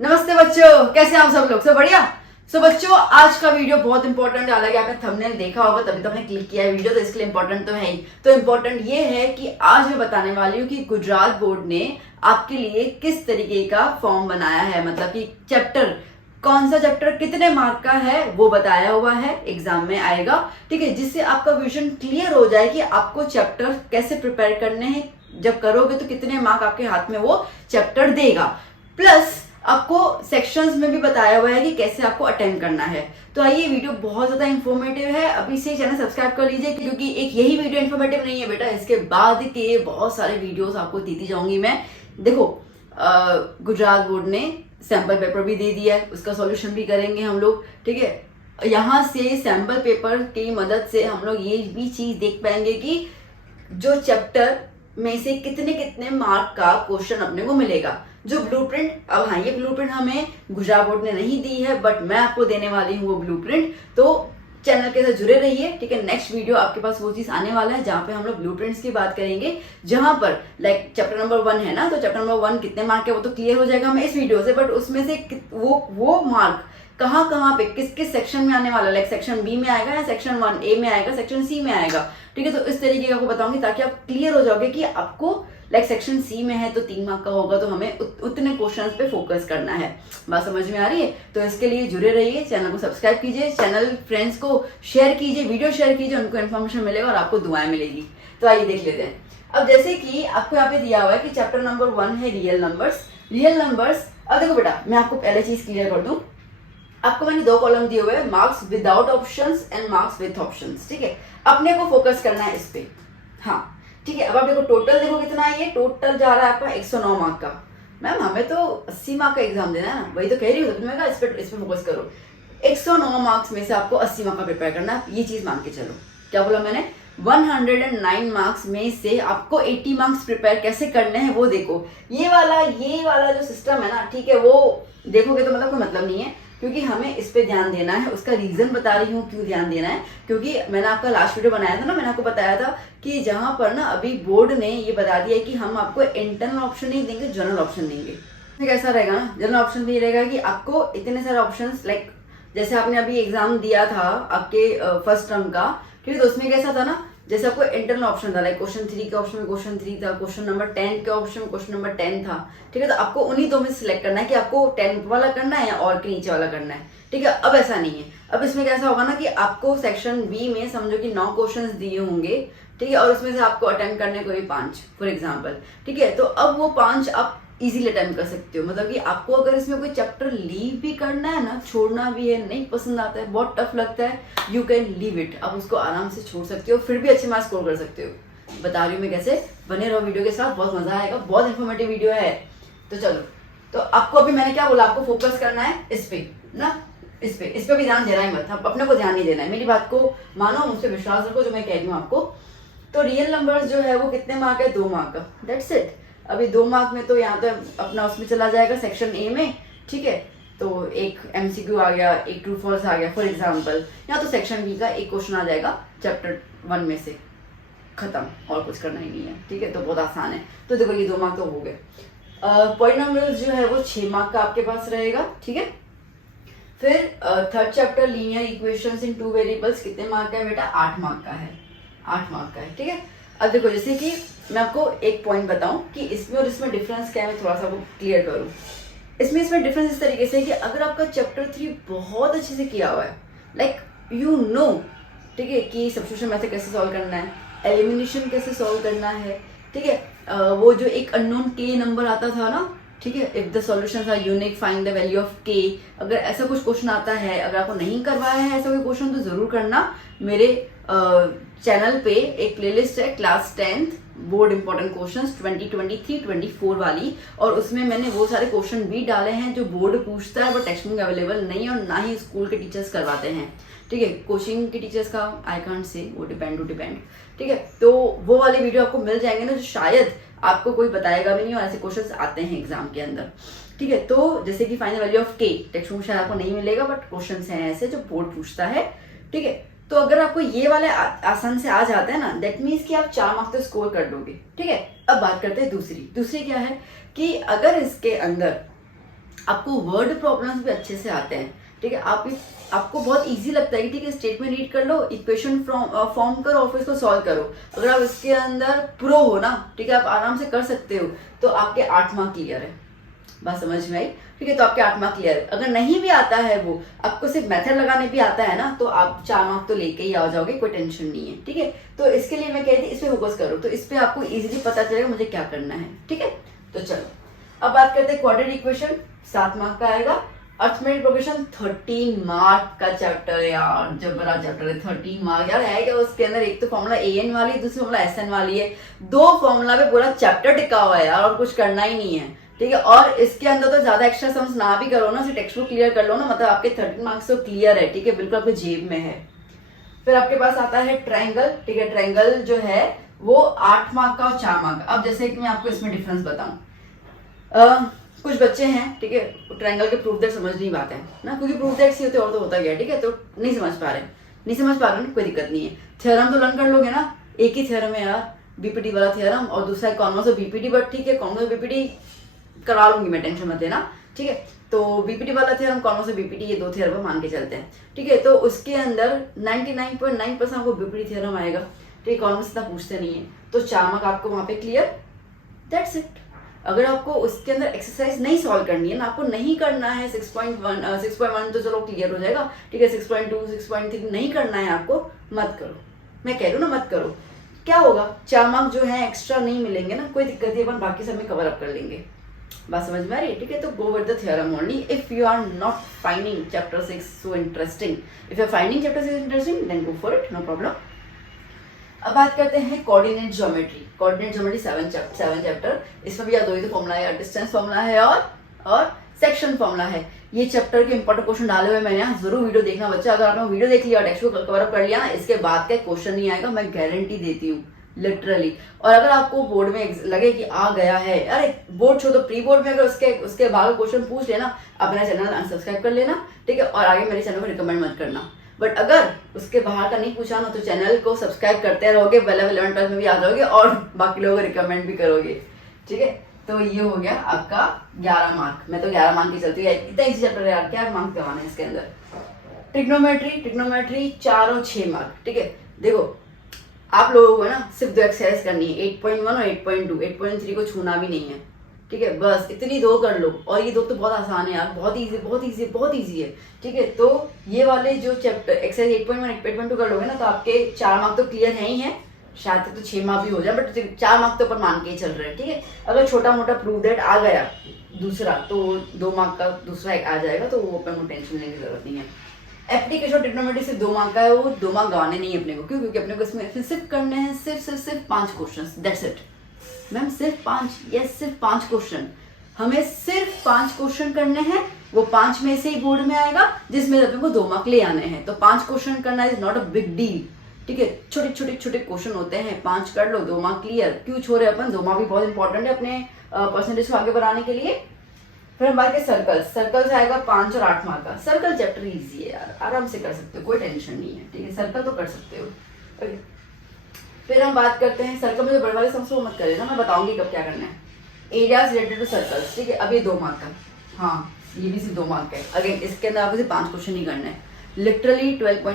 नमस्ते बच्चों, कैसे हैं आप सब लोग? सब बढ़िया। बच्चों, आज का वीडियो बहुत इंपॉर्टेंट है। हालांकि आपने थंबनेल देखा होगा तभी तो आपने क्लिक किया है वीडियो, तो इसके लिए इंपॉर्टेंट तो है ही। तो इंपॉर्टेंट ये है कि आज मैं बताने वाली हूँ कि गुजरात बोर्ड ने आपके लिए किस तरीके का फॉर्म बनाया है, मतलब कि चैप्टर, कौन सा चैप्टर कितने मार्क का है वो बताया हुआ है, एग्जाम में आएगा। ठीक है, जिससे आपका विजन क्लियर हो जाए कि आपको चैप्टर कैसे प्रिपेयर करने हैं, जब करोगे तो कितने मार्क आपके हाथ में वो चैप्टर देगा। प्लस आपको सेक्शंस में भी बताया हुआ है कि कैसे आपको अटेंड करना है। तो आइए, वीडियो बहुत ज्यादा इंफॉर्मेटिव है। अभी से चैनल सब्सक्राइब कर लीजिए, क्योंकि एक यही वीडियो इंफॉर्मेटिव नहीं है बेटा, इसके बाद के बहुत सारे वीडियोस आपको देती जाऊंगी मैं। देखो, गुजरात बोर्ड ने सैंपल पेपर भी दे दिया है, उसका सॉल्यूशन भी करेंगे हम लोग। ठीक है, यहाँ से सैंपल पेपर की मदद से हम लोग ये भी चीज देख पाएंगे कि जो चैप्टर में से कितने कितने मार्क का क्वेश्चन अपने को मिलेगा। जो ब्लूप्रिंट, अब हाँ, ये ब्लूप्रिंट हमें गुजरात बोर्ड ने नहीं दी है, बट मैं आपको देने वाली हूँ वो ब्लूप्रिंट। तो चैनल के साथ जुड़े रहिए। ठीक है, नेक्स्ट वीडियो आपके पास वो चीज आने वाला है जहां पे हम लोग ब्लूप्रिंट्स की बात करेंगे, जहां पर लाइक चैप्टर नंबर 1 है ना, तो चैप्टर नंबर 1 कितने मार्क है वो तो क्लियर हो जाएगा हमें इस वीडियो से, बट उसमें से वो मार्क कहाँ कहाँ पे किस किस सेक्शन में आने वाला, लाइक सेक्शन बी में आएगा या सेक्शन 1A में आएगा, सेक्शन सी में आएगा। ठीक है, तो इस तरीके का आपको बताऊंगी ताकि आप क्लियर हो जाओगे कि आपको लाइक सेक्शन सी में है तो 3 मार्क का होगा, तो हमें उतने क्वेश्चंस पे फोकस करना है। बात समझ में आ रही है? तो इसके लिए जुड़े रहिए, चैनल को सब्सक्राइब कीजिए, चैनल फ्रेंड्स को शेयर कीजिए, वीडियो शेयर कीजिए, उनको इन्फॉर्मेशन मिलेगा और आपको दुआएं मिलेगी। तो आइए देख लेते हैं। अब जैसे कि आपको यहाँ पे दिया हुआ है कि चैप्टर नंबर 1 है रियल नंबर्स। रियल नंबर्स, अब देखो बेटा, मैं आपको पहले चीज क्लियर कर दूं। आपको मैंने 2 कॉलम दिए हुए हैं, marks without options and marks with options. ठीक है, अपने को फोकस करना है इस पे। हाँ, ठीक है। अब आप देखो, टोटल देखो कितना है, ये टोटल जा रहा है आपका 109 मार्क का। मैम, हमें तो 80 मार्क का एग्जाम देना है ना, वही तो कह रही हूँ, तो मैं इस पे फोकस करो। 109 मार्क्स में से आपको 80 मार्क का प्रिपेयर करना है, ये चीज मान के चलो। क्या बोला मैंने? 109 मार्क्स में से आपको 80 मार्क्स प्रिपेयर कैसे करने हैं वो देखो। ये वाला जो सिस्टम है ना, ठीक है, वो देखोगे तो मतलब कोई मतलब नहीं है, क्योंकि हमें इस पे ध्यान देना है। उसका रीजन बता रही हूँ क्यों ध्यान देना है, क्योंकि मैंने आपका लास्ट वीडियो बनाया था ना, मैंने आपको बताया था कि जहां पर ना अभी बोर्ड ने ये बता दिया है कि हम आपको इंटरनल ऑप्शन नहीं देंगे, जनरल ऑप्शन देंगे। कैसा रहेगा ना, जनरल ऑप्शन भी रहेगा कि आपको इतने सारे ऑप्शन, लाइक जैसे आपने अभी एग्जाम दिया था आपके फर्स्ट टर्म का, ठीक है, तो उसमें कैसा था ना, जैसे आपको इंटरनल ऑप्शन था, लाइक क्वेश्चन 3 के ऑप्शन में क्वेश्चन 3 था, क्वेश्चन नंबर 10 के ऑप्शन में क्वेश्चन नंबर 10 था। ठीक है, तो आपको उन्हीं 2 में सिलेक्ट करना है कि आपको 10 वाला करना है और के नीचे वाला करना है। ठीक है, अब ऐसा नहीं है। अब इसमें कैसा होगा ना कि आपको सेक्शन बी में समझो कि 9 क्वेश्चन दिए होंगे। ठीक है, और उसमें से आपको अटेम्प्ट करने को 5 फॉर एग्जाम्पल। ठीक है, तो अब वो 5 आप इजीली अटेम्प्ट कर सकते हो। मतलब कि आपको अगर इसमें कोई चैप्टर लीव भी करना है ना, छोड़ना भी है, नहीं पसंद आता है, बहुत टफ लगता है, यू कैन लीव इट, आप उसको आराम से छोड़ सकते हो, फिर भी अच्छे मार्क्स स्कोर कर सकते हो। बता रही हूँ मैं कैसे। बने रहो वीडियो के साथ, बहुत मजा आएगा, बहुत इंफॉर्मेटिव वीडियो है। तो चलो, तो आपको अभी मैंने क्या बोला, आपको फोकस करना है इस पे ना, इस पे भी ध्यान देना है मत, अपने को ध्यान नहीं देना है। मेरी बात को मानो, मुझसे विश्वास रखो जो मैं कह रही हूँ आपको। तो रियल नंबर्स जो है वो कितने मार्क है? 2 मार्क का, दैट्स इट। अभी 2 मार्क में तो यहाँ तो अपना उसमें चला जाएगा सेक्शन ए में। ठीक है, तो एक एमसीक्यू आ गया, एक ट्रू फॉल्स आ गया फॉर एग्जांपल। यहाँ तो सेक्शन बी का एक क्वेश्चन आ जाएगा चैप्टर 1 में से, खत्म, और कुछ करना ही नहीं है। ठीक है, तो बहुत आसान है। तो देखो, ये 2 मार्क तो हो गए। पॉलिनोमियल्स जो है वो 6 मार्क का आपके पास रहेगा। ठीक है, फिर थर्ड चैप्टर लीनियर इक्वेशंस इन 2 वेरिएबल्स कितने मार्क का है बेटा? 8 मार्क का है, 8 मार्क का है। ठीक है, अब देखो, जैसे कि मैं आपको एक पॉइंट बताऊं कि इसमें और इसमें डिफरेंस क्या है, मैं थोड़ा सा वो क्लियर करूं। इसमें डिफरेंस इस तरीके से कि अगर आपका चैप्टर 3 बहुत अच्छे से किया हुआ है, लाइक यू नो, ठीक है, कि सब्स्टिट्यूशन मेथड कैसे सॉल्व करना है, एलिमिनेशन कैसे सॉल्व करना है। ठीक है, वो जो एक अननोन के नंबर आता था ना, ठीक है, if the solutions are unique find the value of k, अगर ऐसा कुछ क्वेश्चन आता है, अगर आपको नहीं करवाया है ऐसा कोई क्वेश्चन, तो जरूर करना। मेरे चैनल पे एक प्लेलिस्ट है class 10th board important questions 2023-24 वाली, और उसमें मैंने वो सारे क्वेश्चन भी डाले हैं जो बोर्ड पूछता है, बट टेक्स्ट बुक अवेलेबल नहीं है और ना ही स्कूल के टीचर्स करवाते हैं। ठीक है, कोचिंग के टीचर्स का आई कांट से, वो डिपेंड। ठीक है, तो वो वाले वीडियो आपको मिल जाएंगे ना, जो शायद आपको कोई बताएगा भी नहीं, और ऐसे क्वेश्चंस आते हैं एग्जाम के अंदर। ठीक है, तो जैसे कि फाइंड द वैल्यू ऑफ के, टेक्स्ट बुक शायद आपको नहीं मिलेगा, बट क्वेश्चंस हैं ऐसे जो बोर्ड पूछता है। ठीक है, तो अगर आपको ये वाले आसान से आ जाते हैं ना, दैट मीन्स कि आप 4 मार्क्स तो स्कोर कर दोगे। ठीक है, अब बात करते हैं दूसरी क्या है कि अगर इसके अंदर आपको वर्ड प्रॉब्लम्स भी अच्छे से आते हैं, ठीक है। आपको बहुत इजी लगता है कि ठीक है स्टेटमेंट रीड कर लो, इक्वेशन फॉर्म करो और फिर इसको सॉल्व करो। अगर आप इसके अंदर प्रो हो ना, ठीक है, आप आराम से कर सकते हो, तो आपके 8 मार्क क्लियर है। बात समझ में आई, ठीक है। तो आपके 8 मार्क क्लियर है। अगर नहीं भी आता है वो, आपको सिर्फ मेथड लगाने भी आता है ना, तो आप 4 मार्क तो लेके ही आ जाओगे, कोई टेंशन नहीं है, ठीक है। तो इसके लिए मैं कहती इस पे फोकस करो, तो इस पे आपको इजीली पता चलेगा मुझे क्या करना है, ठीक है। तो चलो अब बात करते हैं क्वाड्रेटिक इक्वेशन, 7 मार्क का आएगा। अर्थमेटिक प्रोग्रेशन 13 मार्क का चैप्टर है यार, जबरा चैप्टर है, 13 मार्क यार है क्या उसके अंदर। एक तो फॉर्मूला AN वाली है, दूसरी फॉर्मूला SN वाली है, 2 फॉर्मूला पे पूरा चैप्टर टिका हुआ है यार, और कुछ करना ही नहीं है, ठीक है। और इसके अंदर तो ज्यादा एक्स्ट्रा सम्स ना भी करो ना, सिर्फ टेक्स्ट बुक क्लियर कर लो ना, मतलब आपके 13 मार्क्स तो क्लियर है, ठीक है, बिल्कुल आपके जेब में है। फिर आपके पास आता है ट्रायंगल, ठीक है। ट्रायंगल जो है वो 8 मार्क का और 4 मार्क का। अब जैसे कि मैं आपको इसमें डिफरेंस बताऊं, कुछ बच्चे हैं, ठीक है, ट्रायंगल के प्रूफ दैट समझ नहीं पाते हैं ना, क्योंकि प्रूफ दैट सी होते और तो होता गया, ठीक है, तो नहीं समझ पा रहे ना, कोई दिक्कत नहीं है। थ्योरम तो लर्न कर लोगे ना, एक ही थ्योरम है यार, बीपीटी वाला थ्योरम, और दूसरा कॉन्वर्स ऑफ बीपीटी, बट ठीक है कॉन्वर्स ऑफ बीपीटी करा लूंगी मैं, टेंशन मत लेना, ठीक है। तो बीपीटी वाला थ्योरम, कॉन्वर्स ऑफ बीपीटी, ये 2 थ्योरम मान के चलते हैं, ठीक है। तो उसके अंदर 99.9% आपको बीपीटी थ्योरम आएगा, ठीक है, कॉन्वर्स इतना पूछते नहीं है, तो 4 मार्क आपको वहां पे क्लियर, दैट्स इट। अगर आपको उसके अंदर एक्सरसाइज नहीं सॉल्व करनी है ना, आपको नहीं करना है 6.1 तो चलो क्लियर हो जाएगा, ठीक है, 6.2 6.3 नहीं करना है आपको, मत करो, मैं कह रही हूँ ना मत करो। क्या होगा, 4 मार्क जो है एक्स्ट्रा नहीं मिलेंगे ना, कोई दिक्कत नहीं, अपन बाकी सब में कवर अप कर लेंगे। बात समझ में आ रही है, ठीक है। तो go with the theorem only if you are not finding chapter 6 so interesting. If you are finding chapter 6 interesting then go for it, no problem. अब बात करते हैं coordinate geometry. Coordinate geometry 7 chapter, इसमें भी याद हो, तो फॉर्मूला है, डिस्टेंस फॉर्मूला है और सेक्शन फॉर्मूला है। ये चैप्टर के इंपॉर्टेंट क्वेश्चन डाले हुए मैंने, यहाँ जरूर वीडियो देखना बच्चा। अगर आपने वीडियो देख लिया और टेक्स्ट बुक कवर अप कर लिया ना, इसके बाद का क्वेश्चन नहीं आएगा, मैं गारंटी देती हूँ, लिटरली। और अगर आपको बोर्ड में लगे कि आ गया है, अरे बोर्ड छोड़ो, तो प्री बोर्ड में अगर उसके बाद क्वेश्चन पूछ लेना, अपना चैनल अनसब्सक्राइब कर लेना, ठीक है, और आगे मेरे चैनल को रिकमेंड मत करना। बट अगर उसके बाहर का नहीं पूछा ना, तो चैनल को सब्सक्राइब करते रहोगे, 11 12 में भी आ जाओगे और बाकी लोगों को रिकमेंड भी करोगे, ठीक है। तो ये हो गया आपका 11 मार्क। मैं तो 11 मार्क की चलती है, इतना इजी चैप्टर है यार, क्या मार्क्स करवाने इसके अंदर। ट्रिग्नोमेट्री 4 और 6 मार्क, ठीक है। देखो आप लोगों को ना सिर्फ 2 एक्सरसाइज करनी है, 8.1 और 8.2, 8.3 को छूना भी नहीं है, ठीक है, बस इतनी 2 कर लो। और ये 2 तो बहुत आसान है यार, बहुत इजी है, ठीक है। तो ये वाले जो चैप्टर एक्सरसाइज 8.1 8.2 कर लोगे ना, तो आपके 4 मार्क तो क्लियर है ही है, शायद तक तो 6 मार्क भी हो जाए, बट 4 मार्क तो अपन मान के ही चल रहे हैं, ठीक है। अगर छोटा मोटा प्रूव दैट आ गया दूसरा, तो 2 मार्क का दूसरा एक आ जाएगा, तो वो अपन को टेंशन लेने की जरूरत नहीं है। एप्लीकेशन ट्रिग्नोमेट्री सिर्फ 2 मार्क का है, वो 2 मार्क गवाने नहीं है अपने को, क्यों, क्योंकि अपने को इसमें सिर्फ करने हैं सिर्फ 5 क्वेश्चन, दैट्स इट मैम, सिर्फ 5, यस सिर्फ 5 क्वेश्चन, हमें सिर्फ 5 क्वेश्चन करने हैं। वो 5 में से ही बोर्ड में आएगा, जिसमें अपने को 2 मार्क ले आने हैं, तो 5 क्वेश्चन करना is not a big deal, ठीक है। छोटे क्वेश्चन होते हैं, 5 कर लो, 2 मार्क क्लियर। क्यों छोड़े अपन, 2 मार्क भी बहुत इंपॉर्टेंट है अपने परसेंटेज को आगे बढ़ाने के लिए। फिर हम बात करें सर्कल आएगा 5 और 8 मार्क का। सर्कल चैप्टर इजी है यार, आराम से कर सकते हो, कोई टेंशन नहीं है, ठीक है, सर्कल तो कर सकते हो। फिर हम बात करते हैं सर्कल में जो बड़े वाले सम्स वो मत करें ना, मैं बताऊंगी कब क्या करना है। एरियाज रिलेटेड टू सर्कल्स, ठीक है, अब ये 2 मार्क का, हाँ ये भी सिर्फ 2 मार्क का है। अगेन इसके अंदर आपको सिर्फ 5 क्वेश्चन ही करना है, लिटरली 11.1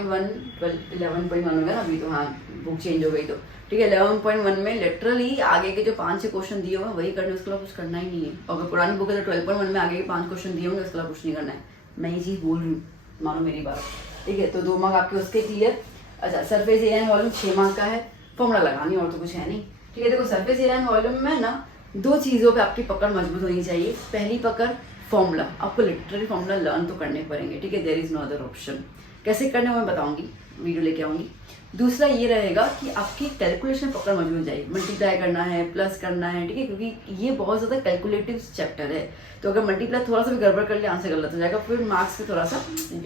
हो गया ना अभी तो, हाँ बुक चेंज हो गई तो, ठीक है। 11.1 में लिटरली आगे के जो 5 से क्वेश्चन दिए हुए वही करने, उसके अलावा कुछ करना ही नहीं है। और अगर पुरानी बुक है तो 12.1 में आगे के 5 क्वेश्चन दिए होंगे, उसके अलावा कुछ नहीं करना है। मैं ये चीज़ बोल रही हूँ, मानो मेरी बात, ठीक है। तो 2 मार्क आपके उसके क्लियर। अच्छा, surface area and volume 6 mark का है, फॉर्मूला लगानी और तो कुछ है नहीं, ठीक है। देखो सरफेस एरिया एंड वॉल्यूम में ना 2 चीज़ों पे आपकी पकड़ मजबूत होनी चाहिए। पहली पकड़ फॉर्मूला, आपको लिटरली फॉर्मूला लर्न तो करने पड़ेंगे, ठीक है, there is no other option. कैसे करने मैं बताऊंगी, वीडियो लेके आऊंगी। दूसरा ये रहेगा कि आपकी कैलकुलेशन पकड़ मजबूत हो जाएगी, मल्टीप्लाई करना है, प्लस करना है, ठीक है, क्योंकि ये बहुत ज़्यादा कैलकुलेटिव चैप्टर है। तो अगर मल्टीप्लाई थोड़ा सा भी गड़बड़ कर लिया, आंसर गलत हो जाएगा, फिर मार्क्स पे थोड़ा सा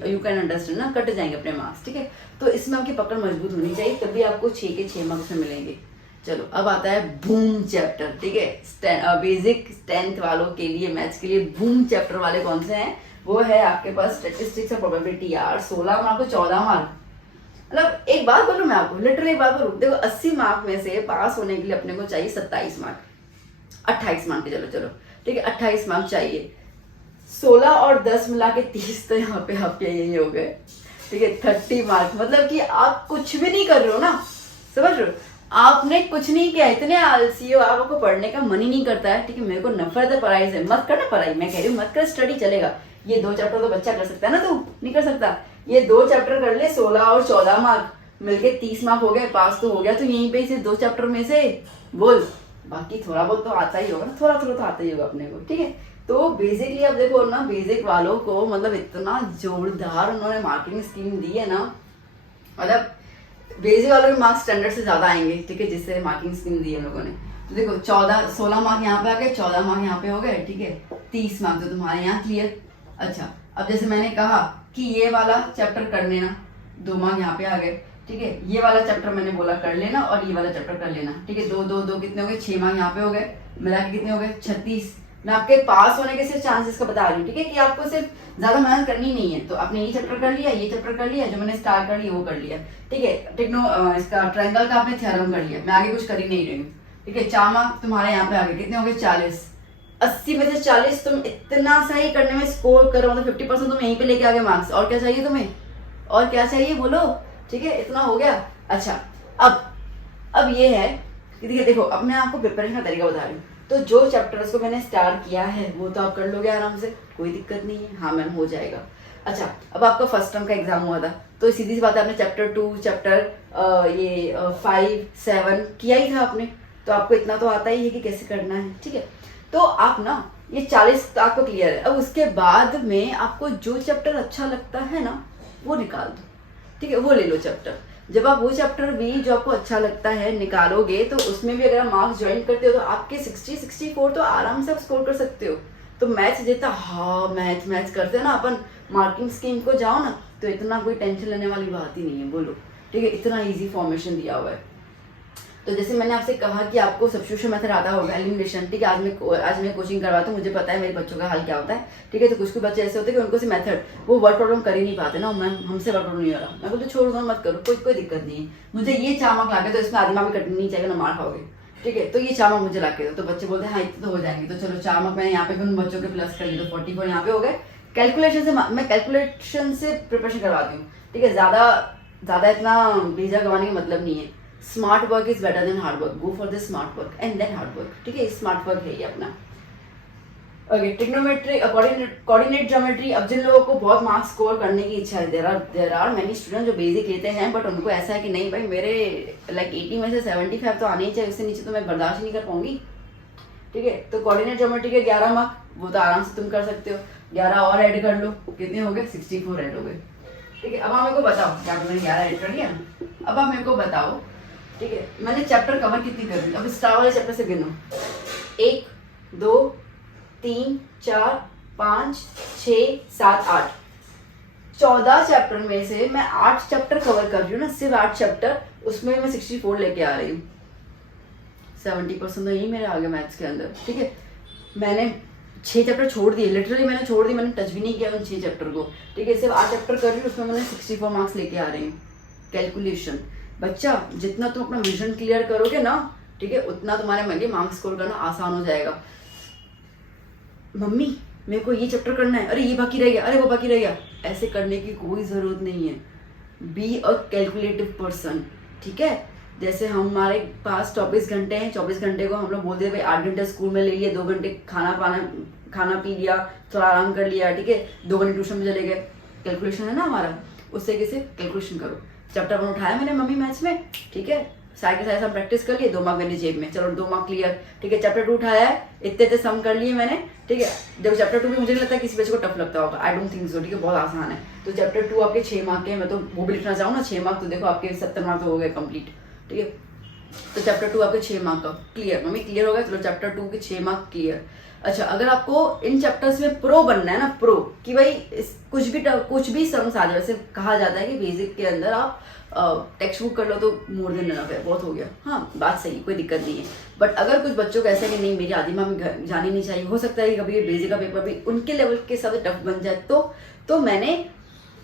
यू कैन अंडरस्टैंड ना, कट जाएंगे अपने मार्क्स, ठीक है। तो इसमें आपकी पकड़ मजबूत होनी चाहिए, तभी आपको 6 के 6 मार्क्स में मिलेंगे। चलो अब आता है बूम चैप्टर, ठीक है, बेसिक 10th वालों के लिए, मैथ्स के लिए बूम चैप्टर वाले कौन से हैं, वो है आपके पास स्टैटिस्टिक्स और प्रोबेबिलिटी यार। 16 मार्क को 14 मार्क, मतलब एक बात बोलूं मैं आपको, लिटरली एक बात बोलूं, देखो 80 मार्क में से पास होने के लिए अपने को चाहिए 27 मार्क, 28 मार्क के, चलो ठीक है, 28 मार्क चाहिए। 16 और 10 मिला के 30, तो यहाँ पे आपके यही हो गए, ठीक है 30 मार्क। मतलब कि आप कुछ भी नहीं कर रहे हो ना, समझ रहे हो, आपने कुछ नहीं किया, इतने आलसी हो, आपको पढ़ने का मन ही नहीं करता है, ठीक है। मेरे को नफरत है पढ़ाई से, मत करना पढ़ाई, मैं कह रही हूँ मत कर, स्टडी चलेगा। ये 2 चैप्टर तो बच्चा कर सकता है ना, तू नहीं कर सकता। ये 2 चैप्टर कर ले, 16 और 14 मार्क मिलके 30 मार्क हो गए, पास तो हो गया। तो यहीं पे सिर्फ 2 चैप्टर में से बोल, बाकी थोड़ा बहुत तो आता ही होगा ना, थोड़ा थोड़ा तो आता ही होगा अपने को, ठीक है। तो बेसिकली अब देखो ना, बेसिक वालों को मतलब इतना जोरदार उन्होंने मार्किंग स्कीम दी है ना, मतलब बेसिक वालों के मार्क्स स्टैंडर्ड से ज्यादा आएंगे, ठीक है, जिससे मार्किंग स्कीम दी है लोगों ने। तो देखो 16 मार्क यहाँ पे आ गए, 14 मार्क यहाँ पे हो गए, ठीक है, 30 मार्क तो तुम्हारे यहाँ क्लियर। अच्छा, अब जैसे मैंने कहा कि ये वाला चैप्टर कर लेना, 2 मार्क यहाँ पे आ गए, ठीक है। ये वाला चैप्टर मैंने बोला कर लेना, और ये वाला चैप्टर कर लेना, ठीक है। 2 2 2 कितने हो गए, 6 मार्क यहाँ पे हो गए, मिला के कितने हो गए 36। मैं आपके पास होने के सिर्फ चांसेस का बता रही हूँ, ठीक है, कि आपको सिर्फ ज्यादा मेहनत करनी नहीं है। तो आपने ये चैप्टर कर लिया, ये चैप्टर कर लिया, जो मैंने स्टार्ट कर लिया वो कर लिया, ठीक है। इसका ट्रायंगल का आपने थ्योरम कर लिया, मैं आगे कुछ कर ही नहीं रही हूँ, ठीक है। 4 मार्क तुम्हारे यहाँ पे आ गए, कितने हो गए 40। 80 में से 40 तुम इतना सही करने में स्कोर करो, मतलब 50% तुम यहीं पे लेके आ गए मार्क्स। और क्या चाहिए तुम्हें, और क्या चाहिए बोलो, ठीक है, इतना हो गया। अच्छा, अब ये है कि देखो, अब मैं आपको प्रिपरेशन का तरीका बता रही हूँ। तो जो चैप्टर्स को मैंने स्टार्ट किया है वो तो आप कर लोगे आराम से, कोई दिक्कत नहीं है, हाँ मैम हो जाएगा। अच्छा, अब आपका फर्स्ट टर्म का एग्जाम हुआ था, तो सीधी सी बात है, आपने चैप्टर 2 चैप्टर 5 7 किया ही था आपने, तो आपको इतना तो आता ही है कि कैसे करना है, ठीक है। तो आप ना ये 40 आपको क्लियर है। अब उसके बाद में आपको जो चैप्टर अच्छा लगता है ना वो निकाल दो, ठीक है, वो ले लो चैप्टर। जब आप वो चैप्टर भी जो आपको अच्छा लगता है निकालोगे, तो उसमें भी अगर आप मार्क्स ज्वाइन करते हो तो आपके 60-64 तो आराम से आप स्कोर कर सकते हो। तो मैथ्स जितना, हाँ मैथ्स करते हैं ना अपन, मार्किंग स्कीम को जाओ ना, तो इतना कोई टेंशन लेने वाली बात ही नहीं है, बोलो, ठीक है, इतना ईजी फॉर्मेशन दिया हुआ है। तो जैसे मैंने आपसे कहा कि आपको सब्स्टिट्यूशन मेथड आता होगा, एलिमिनेशन, ठीक है। आज मैं कोचिंग करवाता हूँ, मुझे पता है मेरे बच्चों का हाल क्या होता है, ठीक है। तो कुछ बच्चे ऐसे होते हैं कि उनको से मेथड वो वर्ड प्रॉब्लम कर ही नहीं पाते ना, मैम हमसे वर्ड प्रॉब्लम नहीं हो रहा, मैं बोलती छोड़ दो मत करो, कोई दिक्कत नहीं है, मुझे ये 4 मार्क लाके तो इसमें आधी मार्क भी कटनी नहीं चाहिए ना, मार खाओगे, ठीक है। तो ये 4 मार्क मुझे लाके दो, तो बच्चे बोलते हैं हाँ इतने तो हो जाएंगे, तो चलो 4 मार्क मैंने यहाँ पे भी उन बच्चों के प्लस कर लिए, तो 44 यहाँ पे हो गए। कैलकुलेशन से प्रिपरेशन करवाती हूँ, ठीक है, ज्यादा इतना भेजा गवाने का मतलब नहीं है। Smart work is better than hard work, go for the smart work and then hard work, ठीक है, स्मार्ट वर्क है ये अपना। Okay, trigonometry, coordinate geometry. अब जिन लोगों को बहुत मार्क्स स्कोर करने की इच्छा है, देयर आर मेनी स्टूडेंट जो बेसिक लेते हैं, बट उनको ऐसा है कि नहीं भाई मेरे लाइक 80 में से 75 तो आने ही चाहिए, उससे नीचे तो मैं बर्दाश्त नहीं कर पाऊंगी, ठीक है। तो कोऑर्डिनेट ज्योमेट्री के 11 मार्क वो तो आराम से तुम कर सकते हो, 11 और ऐड कर लो, कितने हो गए 64 ऐड हो गए, ठीक है। अब आप मेरे को बताओ, क्या तुमने 11 ऐड कर लिया, अब आप मेरे को बताओ, ठीक है, मैंने चैप्टर कवर कितनी कर दी। अब स्टार वाले चैप्टर से गिनो, 1 2 3 4 5 6 7 8, 14 चैप्टर में से मैं 8 चैप्टर कवर कर रही हूँ ना, सिर्फ 8 चैप्टर, उसमें मैं 64 लेके आ रही हूँ। 70% तो यही मेरे आगे मैथ्स के अंदर, ठीक है। मैंने 6 चैप्टर छोड़ दिए, लिटरली मैंने छोड़ दिए, मैंने टच भी नहीं किया उन 6 चैप्टर को, ठीक है। सिर्फ 8 चैप्टर कर रही हूँ, उसमें मैंने 64 मार्क्स लेके आ रही हूँ। कैलकुलेशन, बच्चा जितना तुम अपना विजन क्लियर करोगे ना, ठीक है, उतना तुम्हारे मन के मार्क्स स्कोर करना आसान हो जाएगा। मम्मी मेरे को ये चैप्टर करना है, अरे ये बाकी रह गया, अरे वो बाकी रह गया, ऐसे करने की कोई जरूरत नहीं है। बी अ कैलकुलेटिव पर्सन, ठीक है। जैसे हमारे पास 24 घंटे हैं, 24 घंटे को हम लोग बोलते हैं भाई 8 घंटे स्कूल में ले लिए, 2 घंटे खाना पी लिया, थोड़ा आराम कर लिया, ठीक है, 2 घंटे ट्यूशन में चले गए, कैलकुलेशन है ना हमारा, उससे कैसे कैलकुलेशन करो। चैप्टर 1 उठाया मैंने मम्मी मैथ्स में, ठीक है, सारे के सारे सब प्रैक्टिस कर लिए, 2 मार्क मेरे जेब में, चलो 2 मार्क क्लियर, ठीक है। चैप्टर 2 उठाया है, इतने सम कर लिए मैंने, ठीक है। जब चैप्टर 2 भी मुझे नहीं लगता किसी बच्चे को टफ लगता होगा, आई डोंट थिंक सो, ठीक है, बहुत आसान है। तो चैप्टर 2 आपके 6 मार्क के, मैं तो वो भी लिखना चाहूँ ना 6 मार्क, तो देखो आपके 70 मार्क तो हो गए कंप्लीट, ठीक है। तो चैप्टर 2 आपके 6 मार्क का क्लियर, मम्मी क्लियर हो गया, चलो चैप्टर 2 के 6 मार्क क्लियर। अच्छा, अगर आपको इन चैप्टर्स में प्रो बनना है ना, प्रो कि भाई कुछ भी सम्स आ जाए, वैसे कहा जाता है कि बेसिक के अंदर आप टेक्स्ट बुक कर लो तो मोर देन इनफ है, बहुत हो गया, हाँ बात सही, कोई दिक्कत नहीं है। बट अगर कुछ बच्चों को ऐसा है कि नहीं मेरी आधी माँ में जानी नहीं चाहिए, हो सकता है कि कभी बेसिक का पेपर भी उनके लेवल के साथ टफ बन जाए, तो मैंने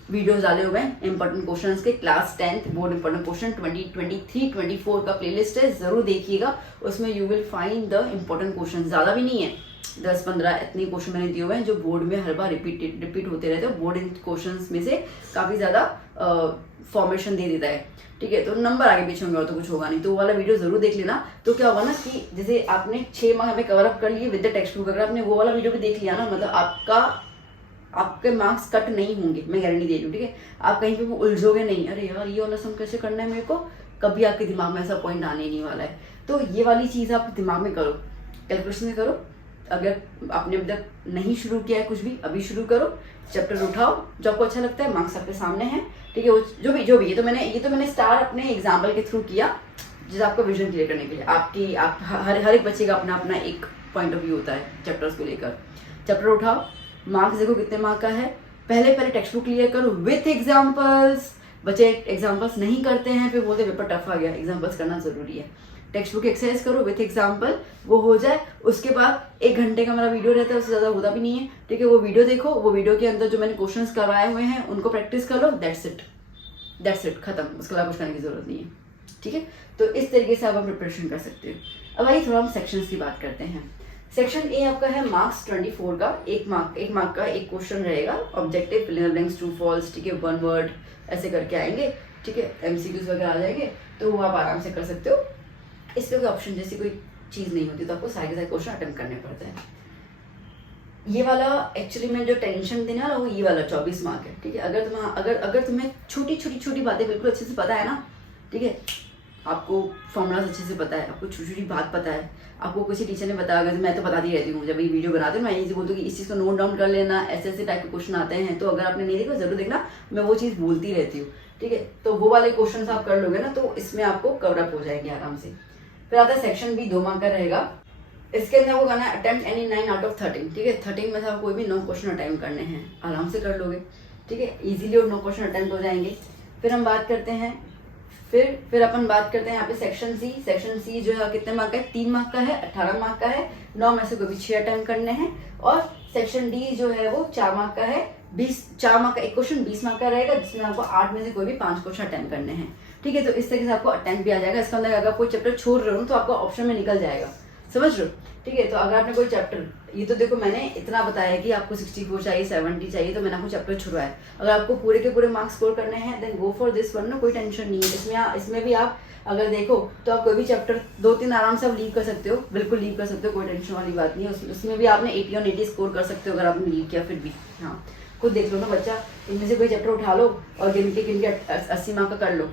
वीडियोस डाले हुए हैं इंपॉर्टेंट क्वेश्चंस के, class 10th board important question 2023-24 का प्लेलिस्ट है, जरूर देखिएगा, उसमें you will find the important question, ज्यादा भी नहीं है, 10-15 इतने क्वेश्चन मैंने दिए हुए हैं जो बोर्ड में हर बार रिपीट होते रहते हैं। बोर्ड इन क्वेश्चंस में से काफ़ी ज़्यादा फॉर्मेशन दे देता है, ठीक है। तो नंबर आगे पीछे होंगे और तो कुछ होगा नहीं, तो वो वाला वीडियो जरूर देख लेना। तो क्या होगा ना कि जैसे आपने 6 मार्क्स हमें कवर अप कर लिए विद द टेक्स्ट बुक, अगर आपने वो वाला वीडियो भी देख लिया ना, मतलब आपके मार्क्स कट नहीं होंगे, मैं गारंटी दे रही हूँ, ठीक है। आप कहीं पे भी उलझोगे नहीं, अरे यार ये वाला सम कैसे करना है मेरे को, कभी आपके दिमाग में ऐसा पॉइंट आने नहीं वाला है। तो ये वाली चीज़ आप दिमाग में करो, कैलकुलेशन में करो। अगर आपने अभी तक नहीं शुरू किया है कुछ भी, अभी शुरू करो, चैप्टर उठाओ जो आपको अच्छा लगता है, मार्क्स आपके सामने हैं, ठीक है। वो जो भी ये तो मैंने स्टार अपने एग्जाम्पल के थ्रू किया, जिसे आपका विजन क्लियर करने के लिए। आप हर एक बच्चे का अपना अपना एक पॉइंट ऑफ व्यू होता है चैप्टर्स को लेकर। चैप्टर उठाओ, मार्क्स देखो कितने मार्क का है, पहले टेक्स्ट बुक क्लियर करो विथ एग्जाम्पल्स। बच्चे एग्जाम्पल्स नहीं करते हैं, फिर बोलते पेपर टफ आ गया, एग्जाम्पल्स करना जरूरी है। टेक्स्ट बुक एक्सरसाइज करो विथ एग्जाम्पल, वो हो जाए, उसके बाद 1 घंटे का मेरा वीडियो रहता है, उससे ज़्यादा होता भी नहीं है, ठीक है। वो वीडियो देखो, वो वीडियो के अंदर जो मैंने क्वेश्चंस करवाए हुए हैं उनको प्रैक्टिस कर लो, दैट्स इट, खत्म, उसके बाद कुछ करने की जरूरत नहीं है, ठीक है। तो इस तरीके से आप प्रिपरेशन कर सकते हो। अब आइए थोड़ा हम सेक्शंस की बात करते हैं। सेक्शन ए आपका है मार्क्स 24 का, एक मार्क का एक क्वेश्चन रहेगा, objective, fill in the blanks, true false, ठीक है, 1 वर्ड ऐसे करके आएंगे, ठीक है। एमसीक्यूज वगैरह आ जाएंगे, तो वो आप आराम से कर सकते हो। इसमें कोई ऑप्शन जैसी कोई चीज़ नहीं होती, तो आपको सारे के सारे क्वेश्चन अटेम्प्ट करने पड़ते हैं। ये वाला एक्चुअली में जो टेंशन देने वाला वो ये वाला 24 मार्क है, ठीक है। अगर तुम्हें छोटी बातें बिल्कुल अच्छे से पता है ना, ठीक है, आपको फॉर्मूलाज अच्छे से पता है, आपको छोटी बात पता है, आपको किसी टीचर ने बताया, अगर मैं तो बताती रहती हूँ, जब ये वीडियो बनाती हूँ मैं यही बोलती हूँ कि इस चीज़ को नोट डाउन कर लेना, ऐसे टाइप के क्वेश्चन आते हैं, तो अगर आपने नहीं देखा जरूर देखना, मैं वो चीज़ बोलती रहती हूँ, ठीक है। तो वो वाले क्वेश्चन आप कर लोगे ना, तो इसमें आपको कवर अप हो जाएंगे आराम से। फिर आता है सेक्शन बी, 2 मार्क का रहेगा। इसके अंदर आपको करना है अटेम्प्ट एनी 9 आउट ऑफ 13, ठीक है। 13 में से आप कोई भी 9 क्वेश्चन अटेम्प्ट करने हैं, आराम से कर लोगे, ठीक है, इजीली और 9 क्वेश्चन अटेम्प्ट हो जाएंगे। फिर हम बात करते हैं फिर अपन बात करते हैं यहाँ पे सेक्शन सी जो है कितने मार्क का है, 3 मार्क का है, 18 मार्क का है, 9 में से कोई भी 6 अटेम्प्ट करने हैं। और सेक्शन डी जो है वो 4 मार्क का है, 4 मार्क का एक क्वेश्चन 20 मार्क का रहेगा, जिसमें आपको 8 में से कोई भी 5 क्वेश्चन अटेम्प्ट करने हैं, ठीक है। तो इस तरीके से आपको अटेम्प्ट भी आ जाएगा। इसके अंदर अगर कोई चैप्टर छोड़ रहे हो तो आपको ऑप्शन में निकल जाएगा, समझ रहे हो, ठीक है। तो अगर आपने कोई चैप्टर, ये तो देखो मैंने इतना बताया कि आपको 64 चाहिए, 70 चाहिए, तो मैंने आपको चैप्टर छुड़वाया है। अगर आपको पूरे के पूरे मार्क्स स्कोर करने हैं then go for this one, ना कोई टेंशन नहीं है। इसमें भी आप अगर देखो तो आप कोई भी चैप्टर 2-3 आराम से आप लीव कर सकते हो, बिल्कुल लीव कर सकते हो, कोई टेंशन वाली बात नहीं है। उसमें भी आपने 80 और 80 स्कोर कर सकते हो अगर आपने लीव किया फिर भी। हाँ, खुद देख लो ना बच्चा, इनमें से कोई चैप्टर उठा लो और गिन के 80 मार्क का कर लो,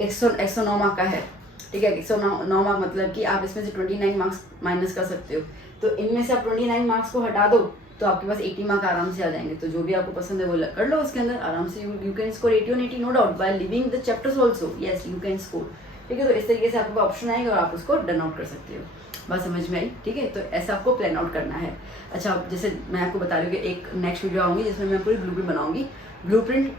109 मार्क का है, ठीक है। 109 मार्क मतलब कि आप इसमें से 29 मार्क्स माइनस कर सकते हो। तो इनमें से आप 29 मार्क्स को हटा दो तो आपके पास 80 मार्क आराम से आ जाएंगे। तो जो भी आपको पसंद है वो कर लो, उसके अंदर आराम से you can score 80 on 80 no doubt by leaving the chapters also, yes you can score, ठीक है। तो इस तरीके से आपके पास ऑप्शन आएगा और आप उसको डन आउट कर सकते हो। बात समझ में आई, ठीक है। तो ऐसा आपको प्लान आउट करना है। अच्छा, जैसे मैं आपको बता रही हूँ कि एक नेक्स्ट वीडियो आऊँगी जिसमें मैं पूरी ब्लूप्रिंट बनाऊंगी। ब्लूप्रिंट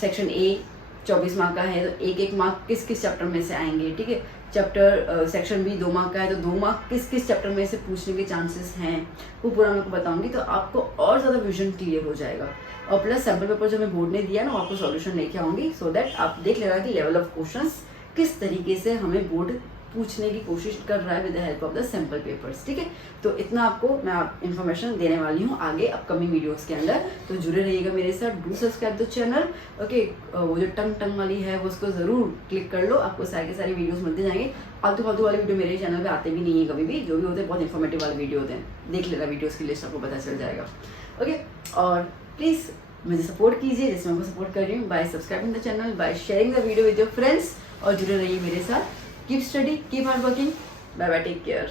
सेक्शन ए 24 मार्क का है, तो एक मार्क किस चैप्टर में से आएंगे, ठीक है। चैप्टर सेक्शन बी 2 मार्क का है, तो 2 मार्क किस चैप्टर में से पूछने के चांसेस हैं, वो पूरा मैं आपको बताऊंगी। तो आपको और ज़्यादा विजन क्लियर हो जाएगा। और प्लस सैम्पल पेपर जो मैं बोर्ड ने दिया ना, वो आपको सॉल्यूशन लेके आऊँगी, सो दैट आप देख लेना कि लेवल ऑफ क्वेश्चंस किस तरीके से हमें बोर्ड पूछने की कोशिश कर रहा है with the help of the sample papers, ठीक है। तो इतना आपको मैं इन्फॉर्मेशन देने वाली हूँ आगे अपकमिंग वीडियोस के अंदर, तो जुड़े रहिएगा मेरे साथ। Do subscribe the channel, okay. वो जो टंग वाली है वो उसको जरूर क्लिक कर लो, आपको सारे के सारे वीडियोस मिलते जाएंगे। फालतू वाले वीडियो मेरे चैनल पे आते भी नहीं है कभी भी, जो भी होते हैं बहुत इन्फॉर्मेटिव वाले वीडियो होते हैं, देख लेना वीडियोज़ की लिस्ट, आपको पता चल जाएगा, ओके। और प्लीज़ मुझे सपोर्ट कीजिए जैसे मैं आपको सपोर्ट कर रही हूँ, by subscribing the channel, by sharing the video with your friends, और जुड़े रहिए मेरे साथ। Keep study, keep hard working, bye bye, take care.